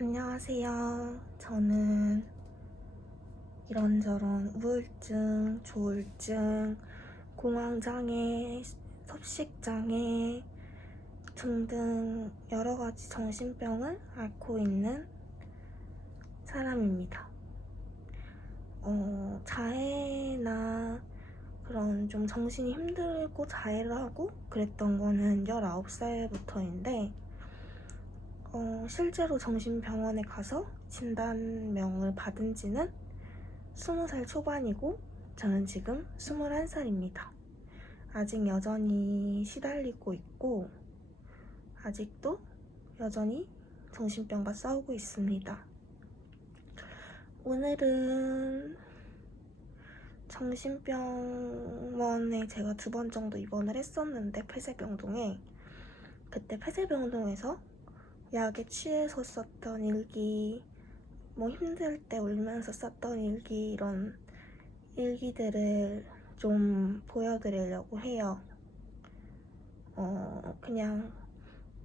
안녕하세요. 저는 이런저런 우울증, 조울증, 공황장애, 섭식장애 등등 여러 가지 정신병을 앓고 있는 사람입니다. 자해나 그런 좀 정신이 힘들고 자해를 하고 그랬던 거는 19살부터인데 실제로 정신병원에 가서 진단명을 받은 지는 20살 초반이고 저는 지금 21살입니다. 아직 여전히 시달리고 있고 아직도 여전히 정신병과 싸우고 있습니다. 오늘은 정신병원에 제가 2번 정도 입원을 했었는데 폐쇄병동에 그때 폐쇄병동에서 약에 취해서 썼던 일기, 힘들 때 울면서 썼던 일기, 이런 일기들을 좀 보여드리려고 해요. 그냥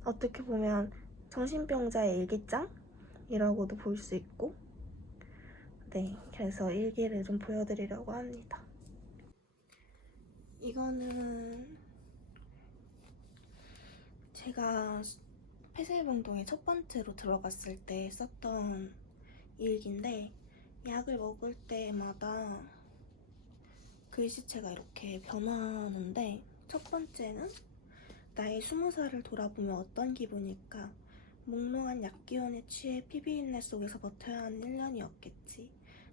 어떻게 보면 정신병자의 일기장이라고도 볼 수 있고, 네, 그래서 일기를 좀 보여드리려고 합니다. 이거는 제가 폐쇄병동에 첫 번째로 들어갔을 때 썼던 일기인데, 약을 먹을 때마다 글씨체가 이렇게 변하는데, 첫 번째는 나의 20살을 돌아보며 어떤 기분일까? 몽롱한 약기운에 취해 피비린내 속에서 버텨야 하는 1년이었겠지.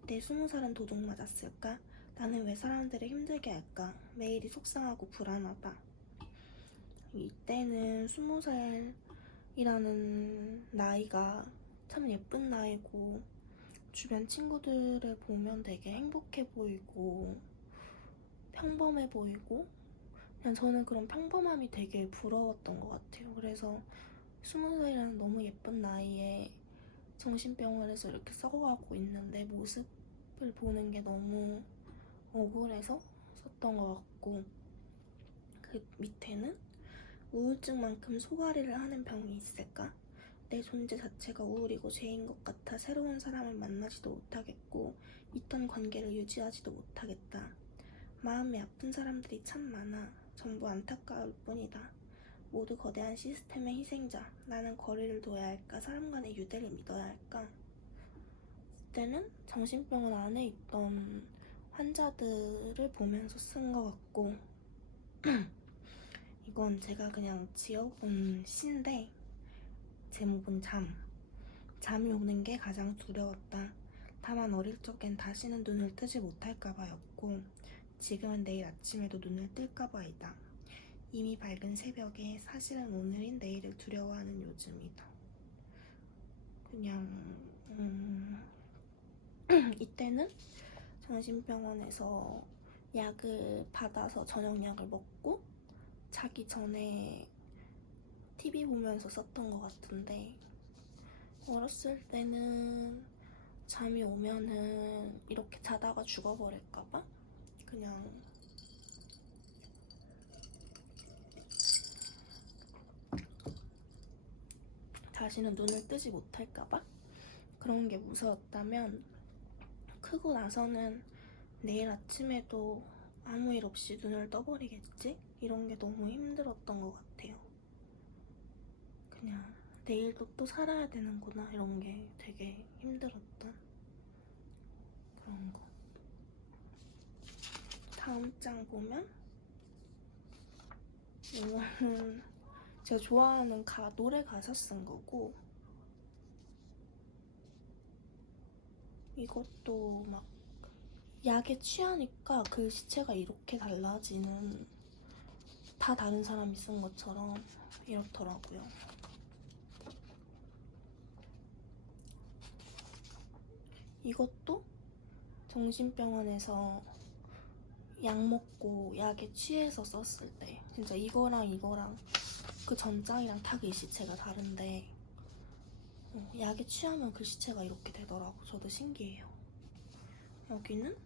내 20살은 도둑 맞았을까? 나는 왜 사람들을 힘들게 할까? 매일이 속상하고 불안하다. 이때는 20살이라는 나이가 참 예쁜 나이고 주변 친구들을 보면 되게 행복해 보이고 평범해 보이고 그냥 저는 그런 평범함이 되게 부러웠던 것 같아요. 그래서 20살이라는 너무 예쁜 나이에 정신병원에서 이렇게 썩어가고 있는 내 모습을 보는 게 너무 억울해서 썼던 것 같고, 그 밑에는 우울증만큼 소화리를 하는 병이 있을까? 내 존재 자체가 우울이고 죄인 것 같아 새로운 사람을 만나지도 못하겠고 있던 관계를 유지하지도 못하겠다. 마음이 아픈 사람들이 참 많아. 전부 안타까울 뿐이다. 모두 거대한 시스템의 희생자. 나는 거리를 둬야 할까? 사람 간의 유대를 믿어야 할까? 그때는 정신병원 안에 있던 환자들을 보면서 쓴 것 같고 이건 제가 그냥 지어본 시인데 제목은 잠이 오는 게 가장 두려웠다. 다만 어릴 적엔 다시는 눈을 뜨지 못할까봐였고 지금은 내일 아침에도 눈을 뜰까봐이다. 이미 밝은 새벽에 사실은 오늘인 내일을 두려워하는 요즘이다. 그냥 이때는 정신병원에서 약을 받아서 저녁약을 먹고 자기 전에 TV 보면서 썼던 것 같은데 어렸을 때는 잠이 오면은 이렇게 자다가 죽어버릴까봐 그냥 다시는 눈을 뜨지 못할까봐 그런 게 무서웠다면 크고 나서는 내일 아침에도 아무 일 없이 눈을 떠버리겠지? 이런 게 너무 힘들었던 것 같아요. 그냥 내일도 또 살아야 되는구나 이런 게 되게 힘들었던 그런 거. 다음 장 보면 이거는 제가 좋아하는 노래 가사 쓴 거고 이것도 막 약에 취하니까 글씨체가 이렇게 달라지는 다 다른 사람이 쓴 것처럼 이렇더라고요. 이것도 정신병원에서 약 먹고 약에 취해서 썼을 때 진짜 이거랑 그 전장이랑 다 글씨체가 다른데 약에 취하면 글씨체가 이렇게 되더라고. 저도 신기해요. 여기는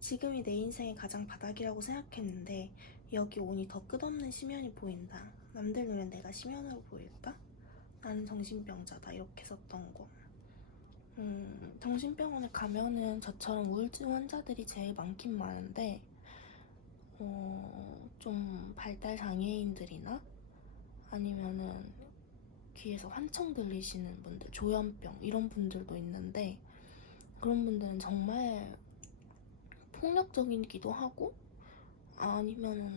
지금이 내 인생의 가장 바닥이라고 생각했는데 여기 오니 더 끝없는 심연이 보인다. 남들 눈엔 내가 심연으로 보일까? 나는 정신병자다. 이렇게 썼던 거. 정신병원에 가면은 저처럼 우울증 환자들이 제일 많긴 많은데 좀 발달 장애인들이나 아니면은 귀에서 환청 들리시는 분들, 조현병 이런 분들도 있는데 그런 분들은 정말 폭력적이기도 하고 아니면은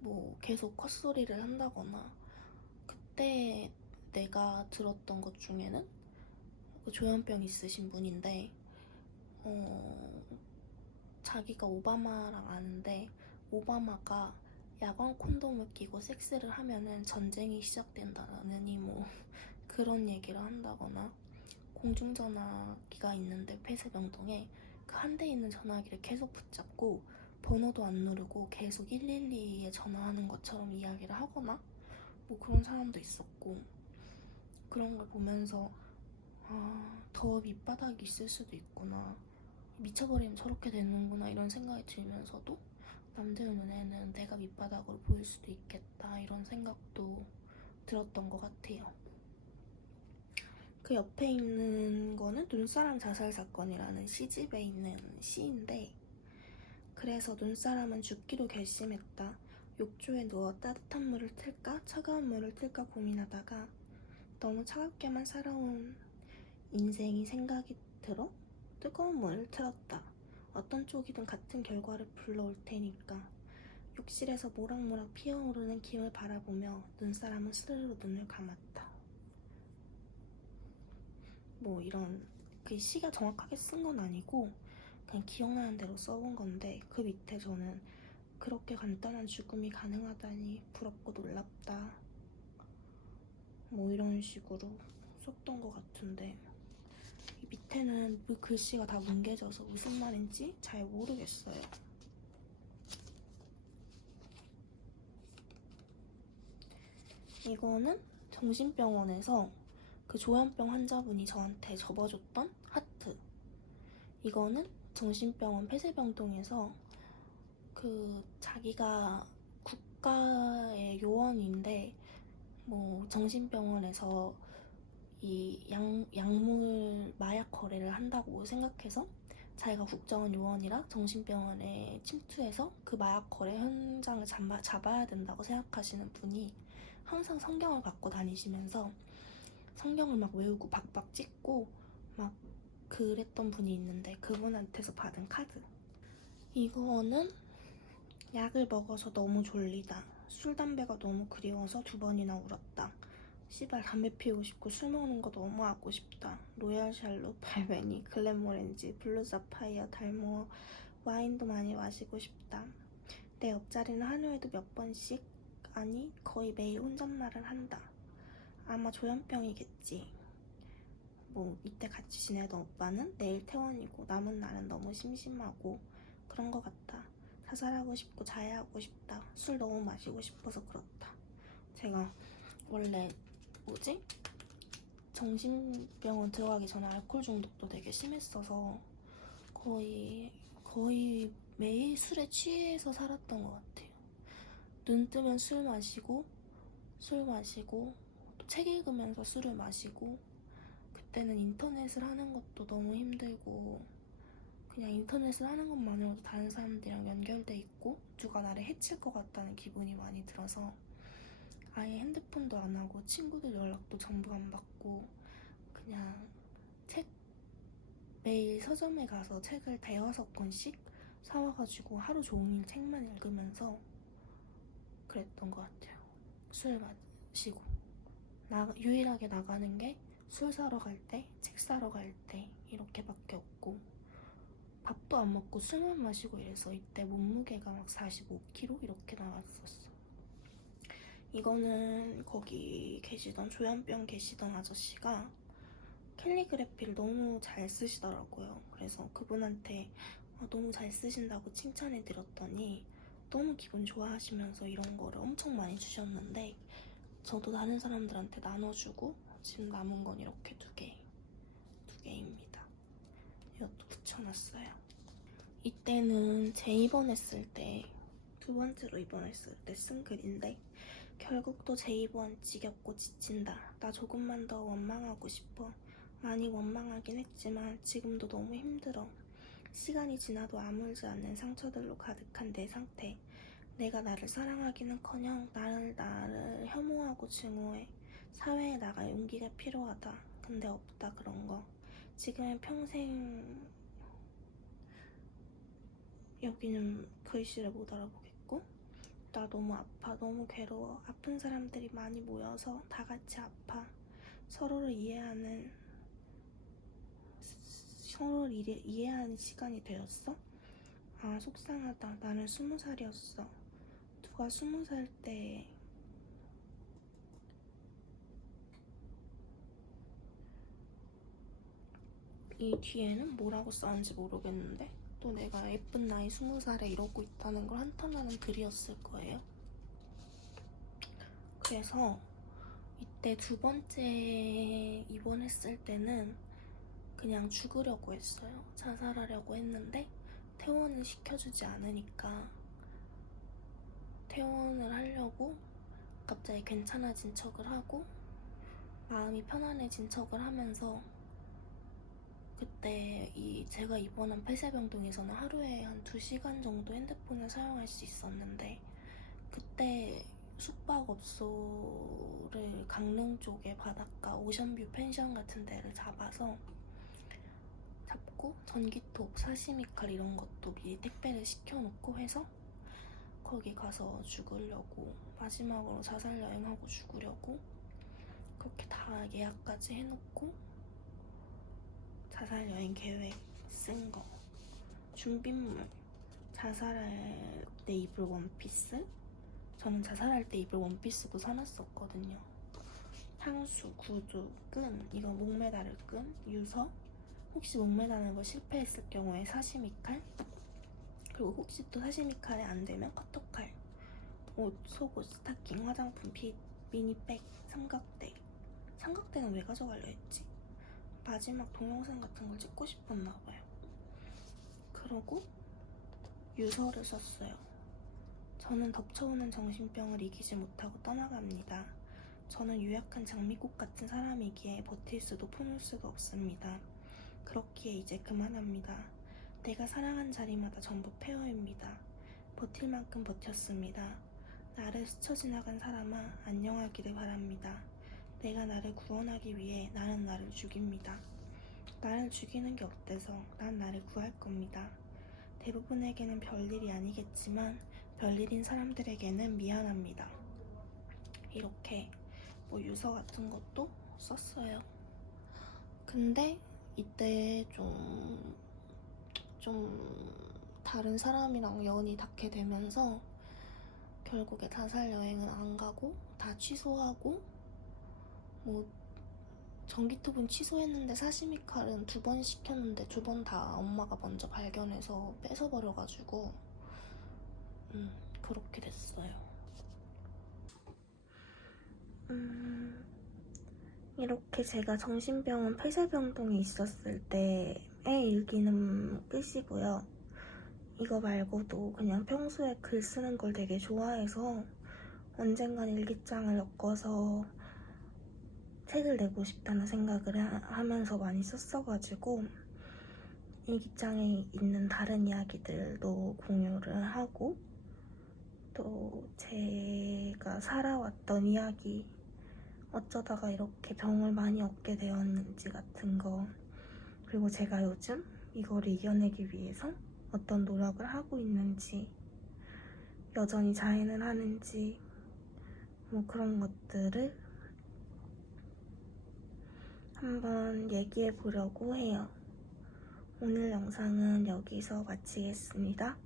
뭐 계속 헛소리를 한다거나 그때 내가 들었던 것 중에는 그 조현병 있으신 분인데 자기가 오바마랑 아는데 오바마가 야광 콘돔을 끼고 섹스를 하면은 전쟁이 시작된다느니 뭐 그런 얘기를 한다거나 공중전화기가 있는데 폐쇄병동에 그 한 대 있는 전화기를 계속 붙잡고 번호도 안 누르고 계속 112에 전화하는 것처럼 이야기를 하거나 뭐 그런 사람도 있었고 그런 걸 보면서 더 밑바닥이 있을 수도 있구나 미쳐버리면 저렇게 되는구나 이런 생각이 들면서도 남들 눈에는 내가 밑바닥으로 보일 수도 있겠다 이런 생각도 들었던 것 같아요. 그 옆에 있는 거는 눈사람 자살 사건이라는 시집에 있는 시인데 그래서 눈사람은 죽기로 결심했다. 욕조에 누워 따뜻한 물을 틀까 차가운 물을 틀까 고민하다가 너무 차갑게만 살아온 인생이 생각이 들어 뜨거운 물을 틀었다. 어떤 쪽이든 같은 결과를 불러올 테니까. 욕실에서 모락모락 피어오르는 김을 바라보며 눈사람은 스르르 눈을 감았다. 뭐 이런 그 시가 정확하게 쓴 건 아니고 그냥 기억나는 대로 써본 건데 그 밑에 저는 그렇게 간단한 죽음이 가능하다니 부럽고 놀랍다 뭐 이런 식으로 썼던 것 같은데 이 밑에는 그 글씨가 다 뭉개져서 무슨 말인지 잘 모르겠어요. 이거는 정신병원에서 그 조현병 환자분이 저한테 접어줬던 하트. 이거는 정신병원 폐쇄병동에서 그 자기가 국가의 요원인데 뭐 정신병원에서 이 약물 마약 거래를 한다고 생각해서 자기가 국정원 요원이라 정신병원에 침투해서 그 마약 거래 현장을 잡아야 된다고 생각하시는 분이 항상 성경을 갖고 다니시면서 성경을 막 외우고 박박 찍고 막 그랬던 분이 있는데 그분한테서 받은 카드. 이거는 약을 먹어서 너무 졸리다. 술, 담배가 너무 그리워서 2번이나 울었다. 씨발 담배 피우고 싶고 술 먹는 거 너무 하고 싶다. 로얄 샬롯, 발베니, 글렌모렌지, 블루 사파이어, 달모어, 와인도 많이 마시고 싶다. 내 옆자리는 하루에도 몇 번씩 아니 거의 매일 혼잣말을 한다. 아마 조현병이겠지. 뭐 이때 같이 지내던 오빠는 내일 퇴원이고 남은 날은 너무 심심하고 그런 거 같다. 자살하고 싶고 자해하고 싶다. 술 너무 마시고 싶어서 그렇다. 제가 원래 정신병원 들어가기 전에 알코올 중독도 되게 심했어서 거의 매일 술에 취해서 살았던 것 같아요. 눈 뜨면 술 마시고 또 책 읽으면서 술을 마시고 그때는 인터넷을 하는 것도 너무 힘들고 그냥 인터넷을 하는 것만으로도 다른 사람들이랑 연결돼 있고 누가 나를 해칠 것 같다는 기분이 많이 들어서 아예 핸드폰도 안 하고 친구들 연락도 전부 안 받고 그냥 매일 서점에 가서 책을 대여섯 권씩 사와가지고 하루 종일 책만 읽으면서 그랬던 것 같아요. 술 마시고 유일하게 나가는 게 술 사러 갈 때, 책 사러 갈 때 이렇게밖에 없고 밥도 안 먹고 술만 마시고 이래서 이때 몸무게가 막 45kg 이렇게 나갔었어. 이거는 거기 계시던 조현병 계시던 아저씨가 캘리그래피를 너무 잘 쓰시더라고요. 그래서 그분한테 너무 잘 쓰신다고 칭찬해드렸더니 너무 기분 좋아하시면서 이런 거를 엄청 많이 주셨는데 저도 다른 사람들한테 나눠주고 지금 남은 건 이렇게 두 개입니다. 이것도 붙여놨어요. 이때는 재입원했을 때 2번째로 입원했을 때 쓴 글인데 결국 또 재입원 지겹고 지친다. 나 조금만 더 원망하고 싶어. 많이 원망하긴 했지만 지금도 너무 힘들어. 시간이 지나도 아물지 않는 상처들로 가득한 내 상태. 내가 나를 사랑하기는커녕 나를 혐오하고 증오해. 사회에 나갈 용기가 필요하다. 근데 없다 그런 거. 지금은 평생 여기는 글씨를 못 알아보겠고, 나 너무 아파. 너무 괴로워. 아픈 사람들이 많이 모여서 다 같이 아파. 서로를 이해하는 시간이 되었어? 아, 속상하다. 나는 20살이었어. 누가 20살 때 이 뒤에는 뭐라고 써는지 모르겠는데 또 내가 예쁜 나이 20살에 이러고 있다는 걸 한탄하는 글이었을 거예요. 그래서 이때 두 번째 입원했을 때는 그냥 죽으려고 했어요. 자살하려고 했는데 퇴원을 시켜주지 않으니까 퇴원을 하려고 갑자기 괜찮아진 척을 하고 마음이 편안해진 척을 하면서, 그때 제가 입원한 폐쇄병동에서는 하루에 한 2시간 정도 핸드폰을 사용할 수 있었는데, 그때 숙박업소를 강릉 쪽에 바닷가 오션뷰 펜션 같은 데를 잡고 전기톱, 사시미칼 이런 것도 미리 택배를 시켜놓고 해서 거기 가서 죽으려고, 마지막으로 자살 여행하고 죽으려고 그렇게 다 예약까지 해놓고 자살 여행 계획 쓴 거, 준비물, 자살할 때 입을 원피스, 저는 자살할 때 입을 원피스도 사놨었거든요. 향수, 구두, 끈, 이거 목매다를 끈, 유서, 혹시 목매다는 거 실패했을 경우에 사시미 칼, 그리고 혹시 또 사시미 칼이 안 되면 커터칼, 옷, 속옷, 스타킹, 화장품, 빗, 미니백, 삼각대는 왜 가져가려 했지? 마지막 동영상 같은 걸 찍고 싶었나 봐요. 그러고 유서를 썼어요. 저는 덮쳐오는 정신병을 이기지 못하고 떠나갑니다. 저는 유약한 장미꽃 같은 사람이기에 버틸 수도 품을 수가 없습니다. 그렇기에 이제 그만합니다. 내가 사랑한 자리마다 전부 폐허입니다. 버틸 만큼 버텼습니다. 나를 스쳐 지나간 사람아, 안녕하기를 바랍니다. 내가 나를 구원하기 위해 나는 나를 죽입니다. 나를 죽이는 게 어때서? 난 나를 구할 겁니다. 대부분에게는 별일이 아니겠지만 별일인 사람들에게는 미안합니다. 이렇게 유서 같은 것도 썼어요. 근데 이때 좀 다른 사람이랑 연이 닿게 되면서 결국에 자살 여행은 안 가고 다 취소하고, 전기톱은 취소했는데 사시미 칼은 2번 시켰는데 2번 다 엄마가 먼저 발견해서 뺏어버려가지고 그렇게 됐어요. 이렇게 제가 정신병원 폐쇄병동에 있었을 때의 일기는 끝이고요. 이거 말고도 그냥 평소에 글 쓰는 걸 되게 좋아해서 언젠간 일기장을 엮어서 책을 내고 싶다는 생각을 하면서 많이 썼어가지고 일기장에 있는 다른 이야기들도 공유를 하고, 또 제가 살아왔던 이야기, 어쩌다가 이렇게 병을 많이 얻게 되었는지 같은 거, 그리고 제가 요즘 이걸 이겨내기 위해서 어떤 노력을 하고 있는지, 여전히 자해는 하는지, 그런 것들을 한번 얘기해 보려고 해요. 오늘 영상은 여기서 마치겠습니다.